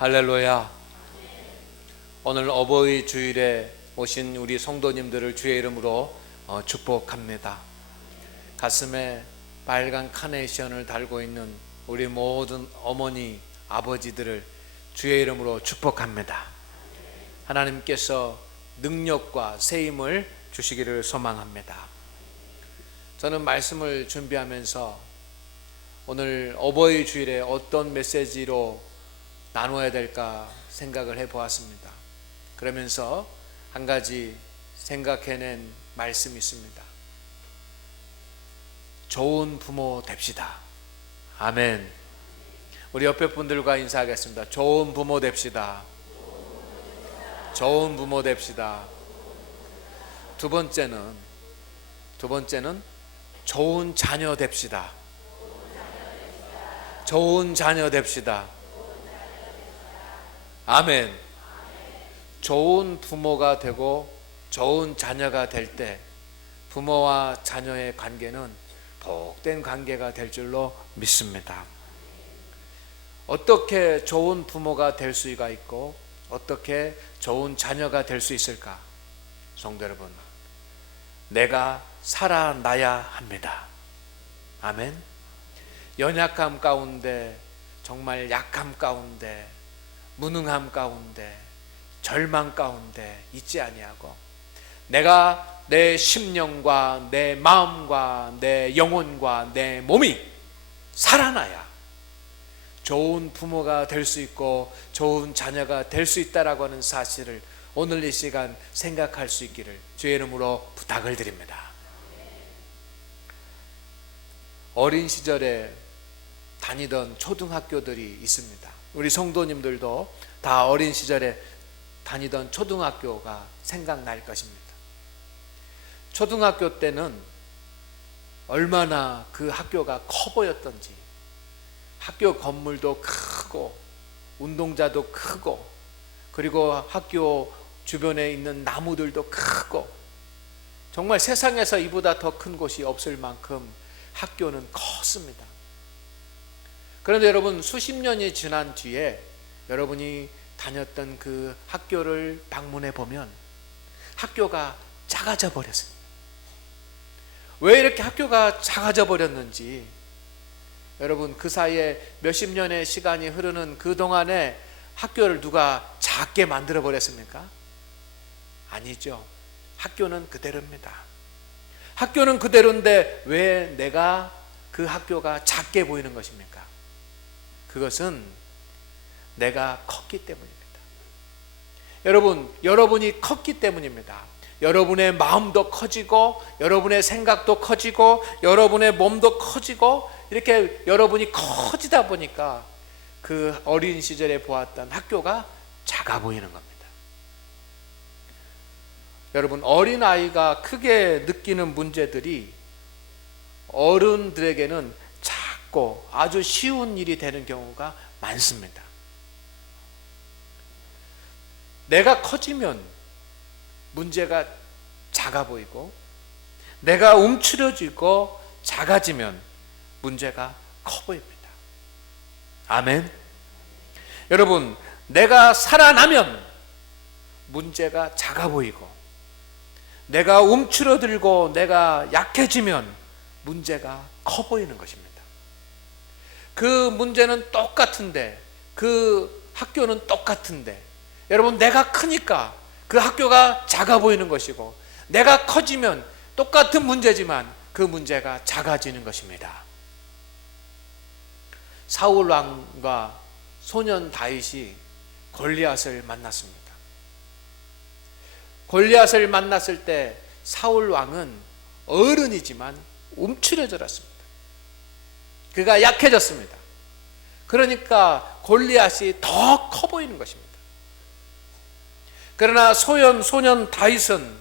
할렐루야. 오늘 어버이 주일에 오신 우리 성도님들을 주의 이름으로 축복합니다. 가슴에 빨간 카네이션을 달고 있는 우리 모든 어머니, 아버지들을 주의 이름으로 축복합니다. 하나님께서 능력과 세임을 주시기를 소망합니다. 저는 말씀을 준비하면서 오늘 어버이 주일에 어떤 메시지로 나눠야 될까 생각을 해보았습니다. 그러면서 한 가지 생각해낸 말씀이 있습니다. 좋은 부모 됩시다. 아멘. 우리 옆에 분들과 인사하겠습니다. 좋은 부모 됩시다. 좋은 부모 됩시다. 두 번째는 좋은 자녀 됩시다. 좋은 자녀 됩시다. 아멘. 좋은 부모가 되고 좋은 자녀가 될 때 부모와 자녀의 관계는 복된 관계가 될 줄로 믿습니다. 어떻게 좋은 부모가 될 수가 있고 어떻게 좋은 자녀가 될 수 있을까? 성도 여러분, 내가 살아나야 합니다. 아멘. 연약함 가운데, 정말 약함 가운데, 무능함 가운데, 절망 가운데 있지 아니하고 내가 내 심령과 내 마음과 내 영혼과 내 몸이 살아나야 좋은 부모가 될 수 있고 좋은 자녀가 될 수 있다라고 하는 사실을 오늘 이 시간 생각할 수 있기를 주의 이름으로 부탁을 드립니다. 어린 시절에 다니던 초등학교들이 있습니다. 우리 성도님들도 다 어린 시절에 다니던 초등학교가 생각날 것입니다. 초등학교 때는 얼마나 그 학교가 커 보였던지, 학교 건물도 크고 운동자도 크고 그리고 학교 주변에 있는 나무들도 크고 정말 세상에서 이보다 더 큰 곳이 없을 만큼 학교는 컸습니다. 그런데 여러분, 수십 년이 지난 뒤에 여러분이 다녔던 그 학교를 방문해 보면 학교가 작아져 버렸습니다. 왜 이렇게 학교가 작아져 버렸는지, 여러분, 그 사이에 몇십 년의 시간이 흐르는 그 동안에 학교를 누가 작게 만들어 버렸습니까? 아니죠. 학교는 그대로입니다. 학교는 그대로인데 왜 내가 그 학교가 작게 보이는 것입니까? 그것은 내가 컸기 때문입니다. 여러분이 컸기 때문입니다. 여러분의 마음도 커지고 여러분의 생각도 커지고 여러분의 몸도 커지고 이렇게 여러분이 커지다 보니까 그 어린 시절에 보았던 학교가 작아 보이는 겁니다. 여러분, 어린아이가 크게 느끼는 문제들이 어른들에게는 작고 아주 쉬운 일이 되는 경우가 많습니다. 내가 커지면 문제가 작아 보이고 내가 움츠러지고 작아지면 문제가 커 보입니다. 아멘. 여러분, 내가 살아나면 문제가 작아 보이고 내가 움츠러들고 내가 약해지면 문제가 커 보이는 것입니다. 그 문제는 똑같은데, 그 학교는 똑같은데, 여러분, 내가 크니까 그 학교가 작아 보이는 것이고 내가 커지면 똑같은 문제지만 그 문제가 작아지는 것입니다. 사울 왕과 소년 다윗이 골리앗을 만났습니다. 골리앗을 만났을 때 사울 왕은 어른이지만 움츠러들었습니다. 그가 약해졌습니다. 그러니까 골리앗이 더 커 보이는 것입니다. 그러나 소년 다윗은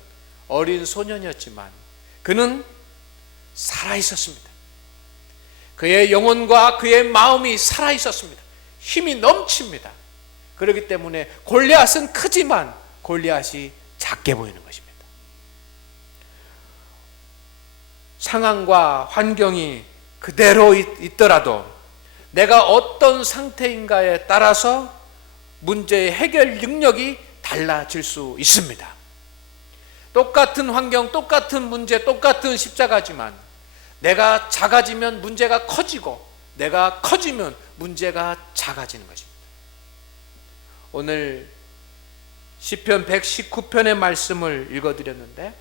어린 소년이었지만 그는 살아있었습니다. 그의 영혼과 그의 마음이 살아있었습니다. 힘이 넘칩니다. 그렇기 때문에 골리앗은 크지만 골리앗이 작게 보이는 것입니다. 상황과 환경이 그대로 있더라도 내가 어떤 상태인가에 따라서 문제의 해결 능력이 달라질 수 있습니다. 똑같은 환경, 똑같은 문제, 똑같은 십자가지만 내가 작아지면 문제가 커지고 내가 커지면 문제가 작아지는 것입니다. 오늘 시편 119편의 말씀을 읽어드렸는데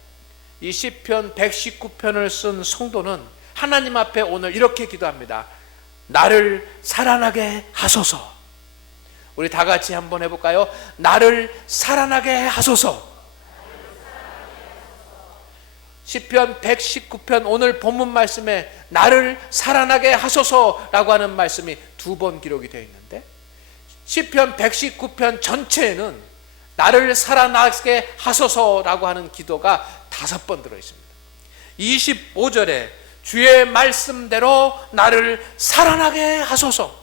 이 시편 119편을 쓴 성도는 하나님 앞에 오늘 이렇게 기도합니다. 나를 살아나게 하소서. 우리 다 같이 한번 해볼까요? 나를 살아나게 하소서. 시편 119편 오늘 본문 말씀에 나를 살아나게 하소서라고 하는 말씀이 2번 기록이 되어 있는데 시편 119편 전체에는 나를 살아나게 하소서라고 하는 기도가 5번 들어있습니다. 25절에 주의 말씀대로 나를 살아나게 하소서.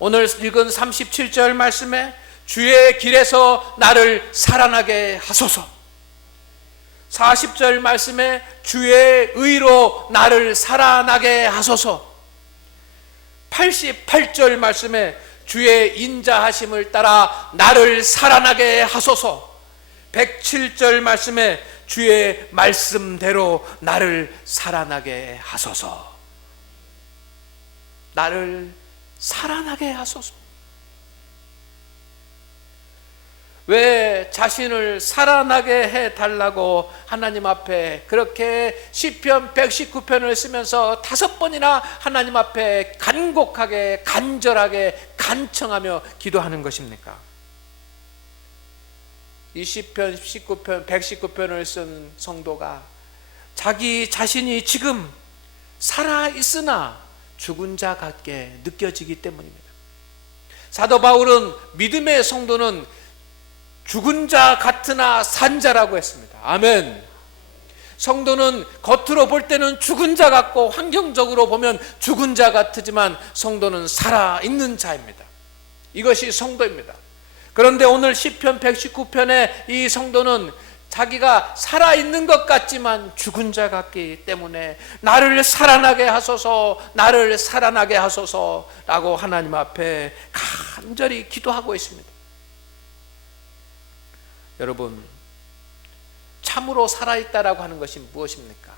오늘 읽은 37절 말씀에 주의 길에서 나를 살아나게 하소서. 40절 말씀에 주의 의로 나를 살아나게 하소서. 88절 말씀에 주의 인자하심을 따라 나를 살아나게 하소서. 107절 말씀에 주의 말씀대로 나를 살아나게 하소서. 나를 살아나게 하소서. 왜 자신을 살아나게 해달라고 하나님 앞에 그렇게 시편 119편을 쓰면서 5번이나 하나님 앞에 간곡하게 간절하게 간청하며 기도하는 것입니까? 이 시편 119편을 쓴 성도가 자기 자신이 지금 살아있으나 죽은 자 같게 느껴지기 때문입니다. 사도 바울은 믿음의 성도는 죽은 자 같으나 산 자라고 했습니다. 아멘. 성도는 겉으로 볼 때는 죽은 자 같고 환경적으로 보면 죽은 자 같지만 성도는 살아있는 자입니다. 이것이 성도입니다. 그런데 오늘 시편 119편의 이 성도는 자기가 살아있는 것 같지만 죽은 자 같기 때문에 나를 살아나게 하소서, 나를 살아나게 하소서라고 하나님 앞에 간절히 기도하고 있습니다. 여러분, 참으로 살아있다라고 하는 것이 무엇입니까?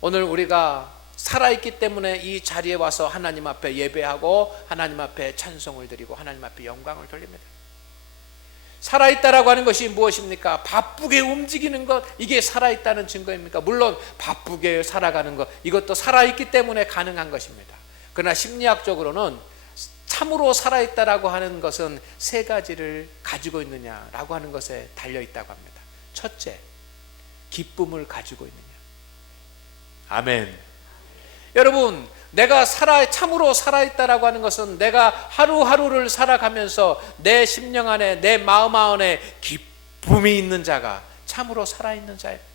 오늘 우리가 살아있기 때문에 이 자리에 와서 하나님 앞에 예배하고 하나님 앞에 찬송을 드리고 하나님 앞에 영광을 돌립니다. 살아있다라고 하는 것이 무엇입니까? 바쁘게 움직이는 것, 이게 살아있다는 증거입니까? 물론 바쁘게 살아가는 것, 이것도 살아있기 때문에 가능한 것입니다. 그러나 심리학적으로는 참으로 살아있다라고 하는 것은 3가지를 가지고 있느냐라고 하는 것에 달려있다고 합니다. 첫째, 기쁨을 가지고 있느냐. 아멘. 여러분, 내가 참으로 살아있다라고 하는 것은 내가 하루하루를 살아가면서 내 심령 안에, 내 마음 안에 기쁨이 있는 자가 참으로 살아있는 자입니다.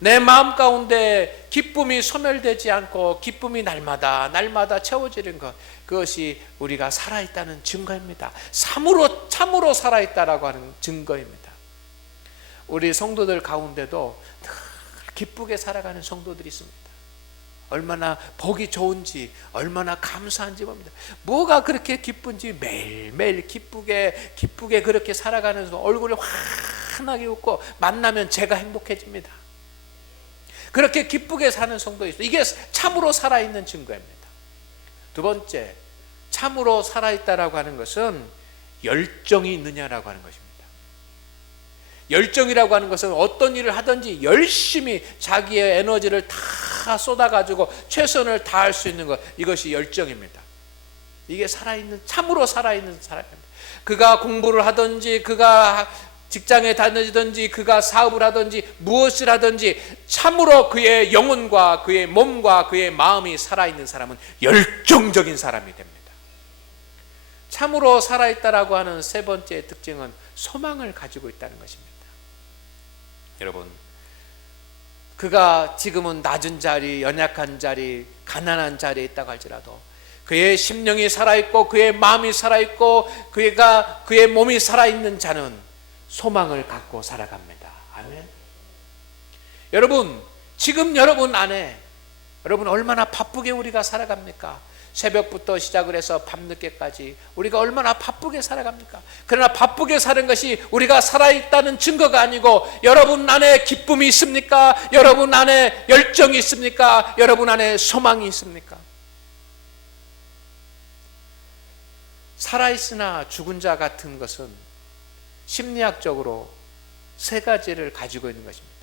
내 마음 가운데 기쁨이 소멸되지 않고 기쁨이 날마다 채워지는 것, 그것이 우리가 살아있다는 증거입니다. 참으로 살아있다라고 하는 증거입니다. 우리 성도들 가운데도 늘 기쁘게 살아가는 성도들이 있습니다. 얼마나 복이 좋은지, 얼마나 감사한지 봅니다. 뭐가 그렇게 기쁜지 매일매일 기쁘게 그렇게 살아가면서 얼굴을 환하게 웃고 만나면 제가 행복해집니다. 그렇게 기쁘게 사는 성도 있어요. 이게 참으로 살아있는 증거입니다. 2번째, 참으로 살아있다라고 하는 것은 열정이 있느냐라고 하는 것입니다. 열정이라고 하는 것은 어떤 일을 하든지 열심히 자기의 에너지를 다 쏟아가지고 최선을 다할 수 있는 것, 이것이 열정입니다. 이게 참으로 살아있는 사람입니다. 그가 공부를 하든지 그가 직장에 다니든지 그가 사업을 하든지 무엇을 하든지 참으로 그의 영혼과 그의 몸과 그의 마음이 살아있는 사람은 열정적인 사람이 됩니다. 참으로 살아있다라고 하는 3번째 특징은 소망을 가지고 있다는 것입니다. 여러분, 그가 지금은 낮은 자리, 연약한 자리, 가난한 자리에 있다고 할지라도 그의 심령이 살아있고 그의 마음이 살아있고 그의 몸이 살아있는 자는 소망을 갖고 살아갑니다. 아멘. 여러분, 지금 여러분 안에 여러분 얼마나 바쁘게 우리가 살아갑니까? 새벽부터 시작을 해서 밤늦게까지 우리가 얼마나 바쁘게 살아갑니까? 그러나 바쁘게 사는 것이 우리가 살아있다는 증거가 아니고, 여러분 안에 기쁨이 있습니까? 여러분 안에 열정이 있습니까? 여러분 안에 소망이 있습니까? 살아있으나 죽은 자 같은 것은 심리학적으로 세 가지를 가지고 있는 것입니다.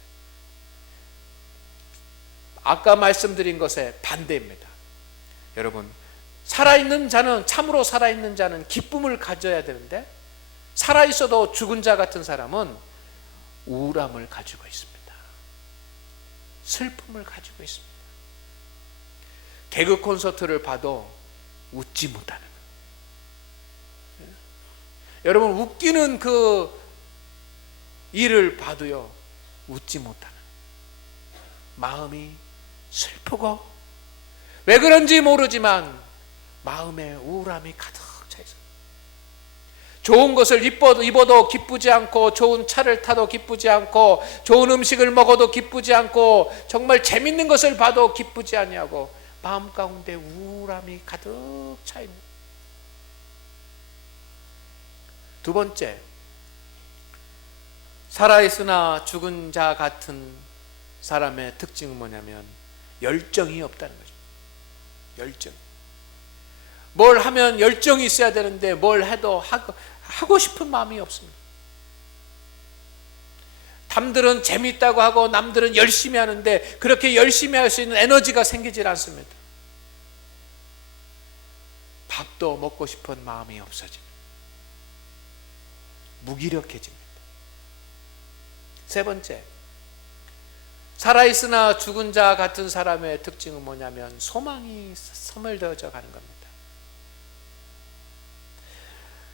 아까 말씀드린 것에 반대입니다. 여러분, 살아있는 자는, 참으로 살아있는 자는 기쁨을 가져야 되는데, 살아있어도 죽은 자 같은 사람은 우울함을 가지고 있습니다. 슬픔을 가지고 있습니다. 개그 콘서트를 봐도 웃지 못하는 거예요. 여러분, 웃기는 그 일을 봐도요, 웃지 못하는, 마음이 슬프고, 왜 그런지 모르지만 마음에 우울함이 가득 차 있어요. 좋은 것을 입어도 기쁘지 않고, 좋은 차를 타도 기쁘지 않고, 좋은 음식을 먹어도 기쁘지 않고, 정말 재밌는 것을 봐도 기쁘지 아니하고, 마음 가운데 우울함이 가득 차 있는. 두 번째, 살아있으나 죽은 자 같은 사람의 특징은 뭐냐면 열정이 없다는 거죠. 열정. 뭘 하면 열정이 있어야 되는데 뭘 해도 하고 싶은 마음이 없습니다. 남들은 재미있다고 하고 남들은 열심히 하는데 그렇게 열심히 할 수 있는 에너지가 생기질 않습니다. 밥도 먹고 싶은 마음이 없어집니다. 무기력해집니다. 세 번째, 살아있으나 죽은 자 같은 사람의 특징은 뭐냐면 소망이 소멸되어져 가는 겁니다.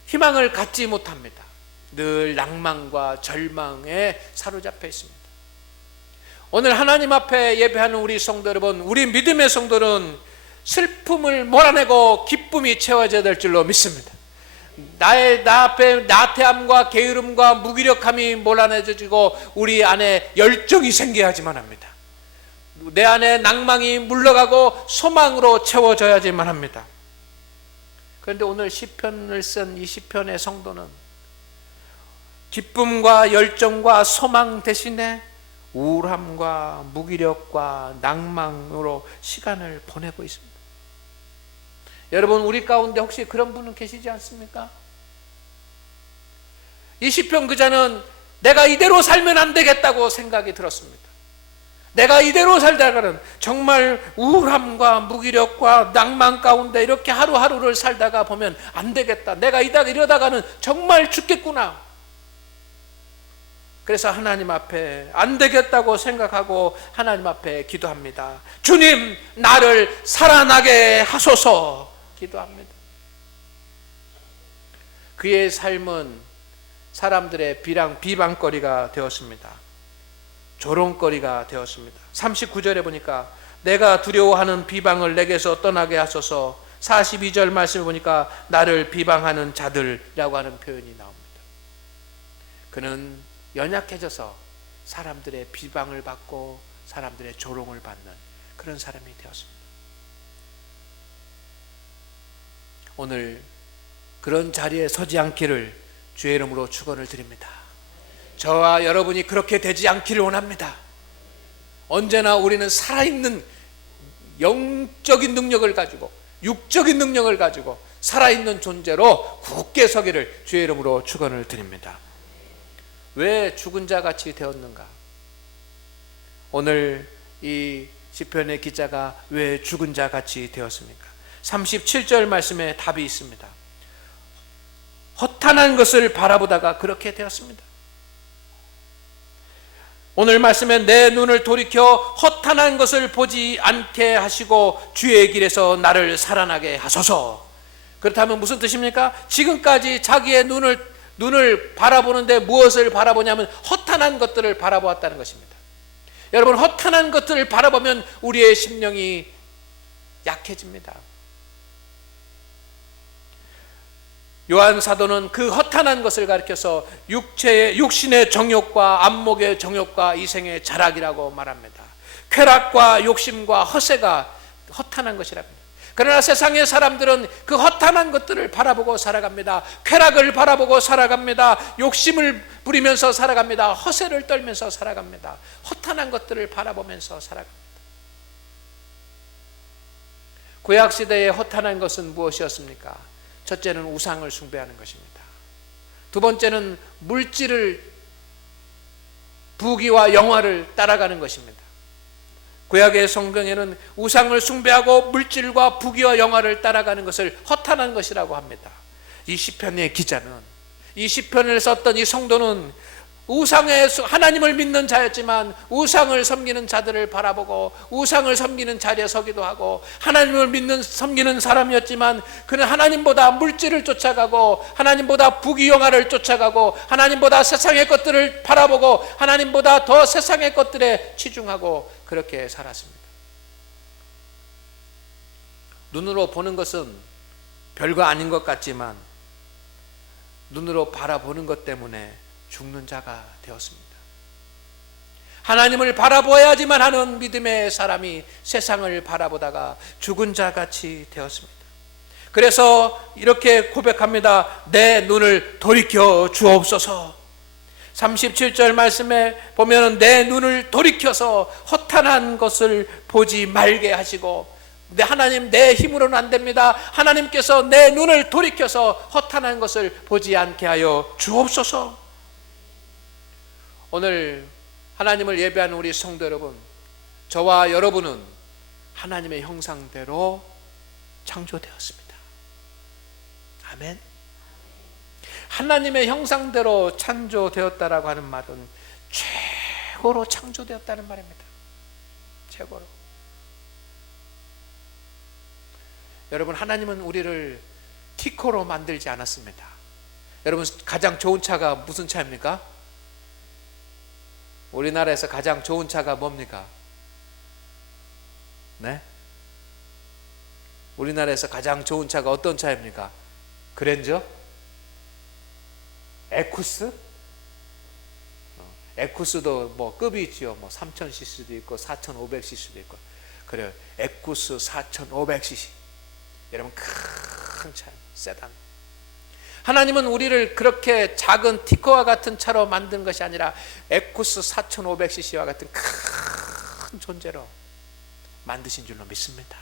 희망을 갖지 못합니다. 늘 낭만과 절망에 사로잡혀 있습니다. 오늘 하나님 앞에 예배하는 우리 성도 여러분, 우리 믿음의 성도는 슬픔을 몰아내고 기쁨이 채워져야 될 줄로 믿습니다. 나 앞에 나태함과 게으름과 무기력함이 몰아내지고 우리 안에 열정이 생겨야 하지만 합니다. 내 안에 낭망이 물러가고 소망으로 채워져야지만 합니다. 그런데 오늘 시편을 쓴 이 시편의 성도는 기쁨과 열정과 소망 대신에 우울함과 무기력과 낭망으로 시간을 보내고 있습니다. 여러분, 우리 가운데 혹시 그런 분은 계시지 않습니까? 이 시편 기자는 내가 이대로 살면 안 되겠다고 생각이 들었습니다. 내가 이대로 살다가는 정말 우울함과 무기력과 낭만 가운데 이렇게 하루하루를 살다가 보면 안 되겠다. 내가 이러다가는 정말 죽겠구나. 그래서 하나님 앞에 안 되겠다고 생각하고 하나님 앞에 기도합니다. 주님, 나를 살아나게 하소서. 기도합니다. 그의 삶은 사람들의 비방거리가 되었습니다. 조롱거리가 되었습니다. 39절에 보니까 내가 두려워하는 비방을 내게서 떠나게 하소서. 42절 말씀을 보니까 나를 비방하는 자들이라고 하는 표현이 나옵니다. 그는 연약해져서 사람들의 비방을 받고 사람들의 조롱을 받는 그런 사람이 되었습니다. 오늘 그런 자리에 서지 않기를 주의 이름으로 축원을 드립니다. 저와 여러분이 그렇게 되지 않기를 원합니다. 언제나 우리는 살아있는 영적인 능력을 가지고, 육적인 능력을 가지고 살아있는 존재로 굳게 서기를 주의 이름으로 축원을 드립니다. 왜 죽은 자 같이 되었는가? 오늘 이 시편의 기자가 왜 죽은 자 같이 되었습니까? 37절 말씀에 답이 있습니다. 허탄한 것을 바라보다가 그렇게 되었습니다. 오늘 말씀에 내 눈을 돌이켜 허탄한 것을 보지 않게 하시고 주의 길에서 나를 살아나게 하소서. 그렇다면 무슨 뜻입니까? 지금까지 자기의 눈을 바라보는데 무엇을 바라보냐면 허탄한 것들을 바라보았다는 것입니다. 여러분, 허탄한 것들을 바라보면 우리의 심령이 약해집니다. 요한 사도는 그 허탄한 것을 가리켜서 육신의 정욕과 안목의 정욕과 이생의 자락이라고 말합니다. 쾌락과 욕심과 허세가 허탄한 것이랍니다. 그러나 세상의 사람들은 그 허탄한 것들을 바라보고 살아갑니다. 쾌락을 바라보고 살아갑니다. 욕심을 부리면서 살아갑니다. 허세를 떨면서 살아갑니다. 허탄한 것들을 바라보면서 살아갑니다. 구약시대의 허탄한 것은 무엇이었습니까? 첫째는 우상을 숭배하는 것입니다. 두 번째는 물질을, 부귀와 영화를 따라가는 것입니다. 구약의 성경에는 우상을 숭배하고 물질과 부귀와 영화를 따라가는 것을 허탄한 것이라고 합니다. 이 시편의 기자는, 이 시편을 썼던 이 성도는 우상의, 하나님을 믿는 자였지만 우상을 섬기는 자들을 바라보고 우상을 섬기는 자리에 서기도 하고, 하나님을 섬기는 사람이었지만 그는 하나님보다 물질을 쫓아가고 하나님보다 부귀 영화를 쫓아가고 하나님보다 세상의 것들을 바라보고 하나님보다 더 세상의 것들에 치중하고 그렇게 살았습니다. 눈으로 보는 것은 별거 아닌 것 같지만 눈으로 바라보는 것 때문에 죽는 자가 되었습니다. 하나님을 바라보아야지만 하는 믿음의 사람이 세상을 바라보다가 죽은 자같이 되었습니다. 그래서 이렇게 고백합니다. 내 눈을 돌이켜 주옵소서. 37절 말씀에 보면 내 눈을 돌이켜서 허탄한 것을 보지 말게 하시고, 하나님, 내 힘으로는 안 됩니다. 하나님께서 내 눈을 돌이켜서 허탄한 것을 보지 않게 하여 주옵소서. 오늘 하나님을 예배하는 우리 성도 여러분, 저와 여러분은 하나님의 형상대로 창조되었습니다. 아멘. 하나님의 형상대로 창조되었다라고 하는 말은 최고로 창조되었다는 말입니다. 최고로. 여러분, 하나님은 우리를 티코로 만들지 않았습니다. 여러분, 가장 좋은 차가 무슨 차입니까? 우리나라에서 가장 좋은 차가 뭡니까? 네? 우리나라에서 가장 좋은 차가 어떤 차입니까? 그랜저? 에쿠스? 에쿠스도 뭐 급이 있지요. 뭐 3000cc도 있고 4500cc도 있고. 그래요. 에쿠스 4500cc. 여러분, 큰 차, 세단. 하나님은 우리를 그렇게 작은 티코와 같은 차로 만든 것이 아니라 에쿠스 4500cc와 같은 큰 존재로 만드신 줄로 믿습니다.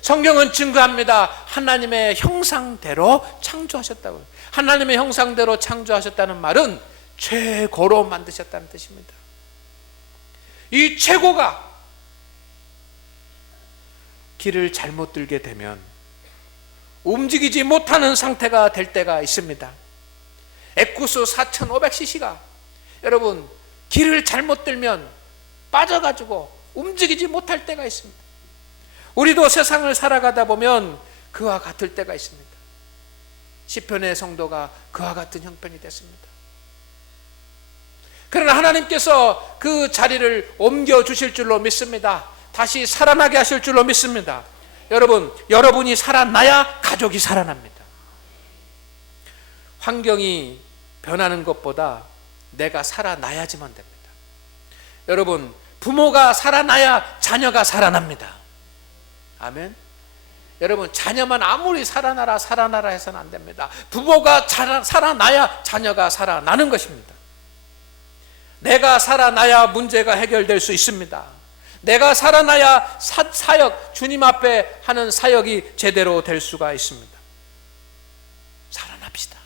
성경은 증거합니다. 하나님의 형상대로 창조하셨다고. 하나님의 형상대로 창조하셨다는 말은 최고로 만드셨다는 뜻입니다. 이 최고가 길을 잘못 들게 되면 움직이지 못하는 상태가 될 때가 있습니다. 에쿠스 4500cc가 여러분 길을 잘못 들면 빠져가지고 움직이지 못할 때가 있습니다. 우리도 세상을 살아가다 보면 그와 같을 때가 있습니다. 시편의 성도가 그와 같은 형편이 됐습니다. 그러나 하나님께서 그 자리를 옮겨주실 줄로 믿습니다. 다시 살아나게 하실 줄로 믿습니다. 여러분, 여러분이 살아나야 가족이 살아납니다. 환경이 변하는 것보다 내가 살아나야지만 됩니다. 여러분, 부모가 살아나야 자녀가 살아납니다. 아멘. 여러분, 자녀만 아무리 살아나라 해서는 안 됩니다. 부모가 살아나야 자녀가 살아나는 것입니다. 내가 살아나야 문제가 해결될 수 있습니다. 내가 살아나야 사역, 주님 앞에 하는 사역이 제대로 될 수가 있습니다. 살아납시다.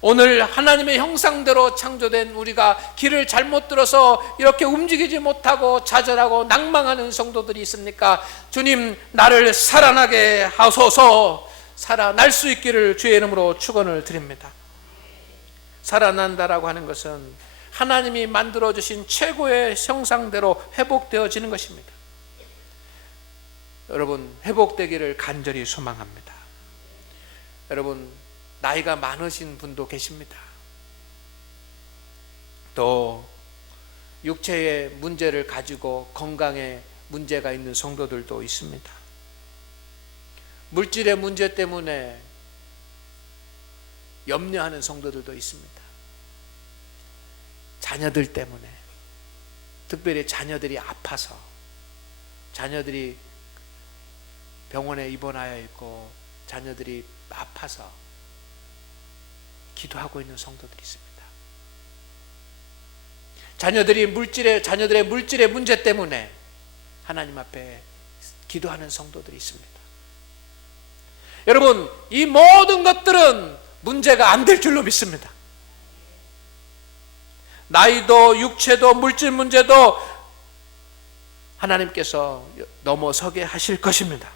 오늘 하나님의 형상대로 창조된 우리가 길을 잘못 들어서 이렇게 움직이지 못하고 좌절하고 낭망하는 성도들이 있습니까? 주님, 나를 살아나게 하소서. 살아날 수 있기를 주의 이름으로 축원을 드립니다. 살아난다라고 하는 것은 하나님이 만들어주신 최고의 형상대로 회복되어지는 것입니다. 여러분, 회복되기를 간절히 소망합니다. 여러분, 나이가 많으신 분도 계십니다. 또 육체의 문제를 가지고 건강에 문제가 있는 성도들도 있습니다. 물질의 문제 때문에 염려하는 성도들도 있습니다. 자녀들 때문에, 특별히 자녀들이 아파서, 자녀들이 병원에 입원하여 있고 자녀들이 아파서 기도하고 있는 성도들이 있습니다. 자녀들의 물질의 문제 때문에 하나님 앞에 기도하는 성도들이 있습니다. 여러분, 이 모든 것들은 문제가 안 될 줄로 믿습니다. 나이도 육체도 물질 문제도 하나님께서 넘어서게 하실 것입니다.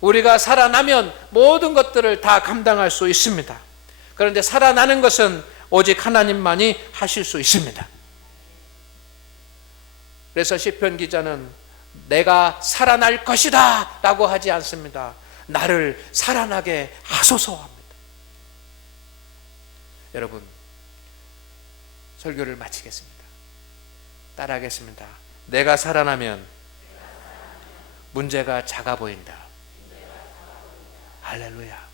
우리가 살아나면 모든 것들을 다 감당할 수 있습니다. 그런데 살아나는 것은 오직 하나님만이 하실 수 있습니다. 그래서 시편 기자는 내가 살아날 것이다 라고 하지 않습니다. 나를 살아나게 하소서 합니다. 여러분, 설교를 마치겠습니다. 따라하겠습니다. 내가 살아나면 문제가 작아 보인다. 할렐루야.